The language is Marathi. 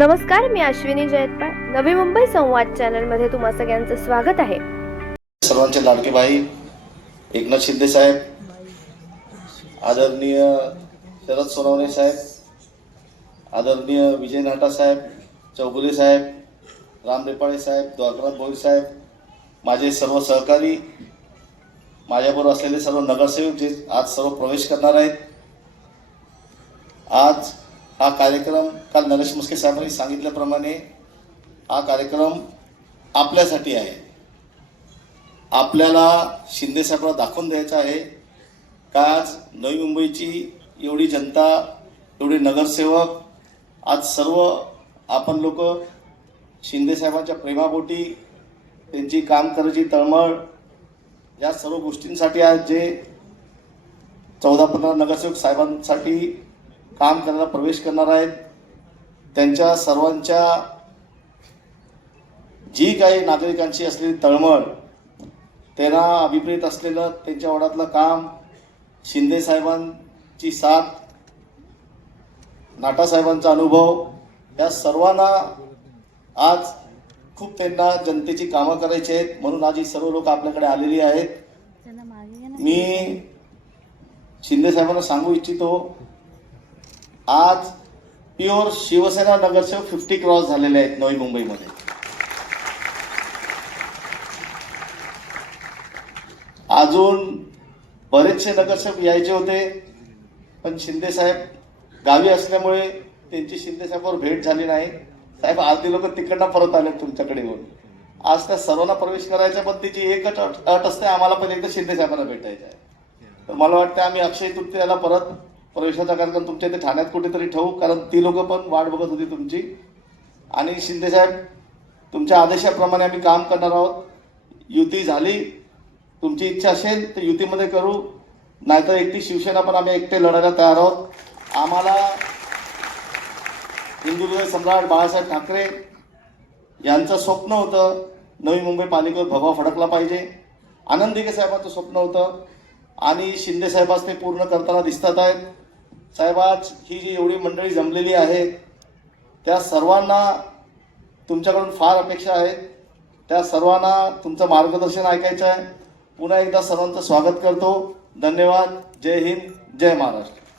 नमस्कार मी अश्विनी जयतपाळ नवी मुंबई संवाद चॅनलमध्ये तुम्हा सगळ्यांचं स्वागत आहे. सर्वांचे लाडके भाई एकनाथ शिंदे साहेब आदरणीय शरद सोनवणे साहेब आदरणीय विजय नाटा साहेब चौगुले साहेब राम रेपाळे साहेब द्वारकानाथ भोई साहेब माझे सर्व सहकारी माझ्याबरोबर असलेले सर्व नगरसेवक जे आज सर्व प्रवेश करणार आहेत आज हा कार्यक्रम काल नरेश मुस्के साहेबांनी सांगितल्याप्रमाणे हा कार्यक्रम आपल्यासाठी आहे. आपल्याला शिंदे साहेबांना दाखवून द्यायचं आहे. का आज नवी मुंबईची एवढी जनता एवढे नगरसेवक आज सर्व आपण लोक शिंदे साहेबांच्या प्रेमापोटी त्यांची काम करायची तळमळ या सर्व गोष्टींसाठी आज जे चौदा पंधरा नगरसेवक साहेबांसाठी काम करायला प्रवेश करणार आहेत. त्यांच्या सर्वांच्या जी काही नागरिकांची असलेली तळमळ त्यांना अभिप्रेत असलेलं त्यांच्या वडातलं काम शिंदे साहेबांची साथ नाटा साहेबांचा अनुभव या सर्वांना आज खूप त्यांना जनतेची कामं करायची आहेत. म्हणून आज ही सर्व लोक आपल्याकडे आलेली आहेत. मी शिंदे साहेबांना सांगू इच्छितो आज प्युअर शिवसेना नगरसेवक फिफ्टी क्रॉस झालेले आहेत नवी मुंबईमध्ये. अजून बरेचसे नगरसेवक यायचे होते पण शिंदे साहेब गावी असल्यामुळे त्यांची शिंदे साहेबांवर भेट झाली नाही. साहेब अर्धी लोक तिकडनं परत आले तुमच्याकडे येऊन. आज त्या सर्वांना प्रवेश करायचा पण त्याची एकच अट अट असते आम्हाला पण एकदा शिंदे साहेबांना भेटायचं आहे. तर मला वाटतं आम्ही अक्षय तृतीयाला परत प्रवेशाचा कार्यक्रम तुमच्या इथे ठाण्यात कुठेतरी ठेवू कारण ती लोकं पण वाट बघत होती तुमची. आणि शिंदेसाहेब तुमच्या आदेशाप्रमाणे आम्ही काम करणार आहोत. युती झाली तुमची इच्छा असेल तर युतीमध्ये करू नाहीतर एकटी शिवसेना पण आम्ही एकटे लढायला तयार आहोत. आम्हाला हिंदू सम्राट बाळासाहेब ठाकरे यांचं स्वप्न होतं नवी मुंबई पालिकेवर भगवा फडकला पाहिजे. आनंदी साहेबांचं स्वप्न होतं. आणि शिंदे साहेबांच ते पूर्ण करताना दिसतात आहेत. साहेबाज ही जी एवढी मंडळी जमलेली आहे त्या सर्वांना तुमच्याकडून फार अपेक्षा आहेत. त्या सर्वांना तुमचं मार्गदर्शन ऐकायचं आहे. पुन्हा एकदा सर्वांचं स्वागत करतो. धन्यवाद. जय हिंद. जय महाराष्ट्र.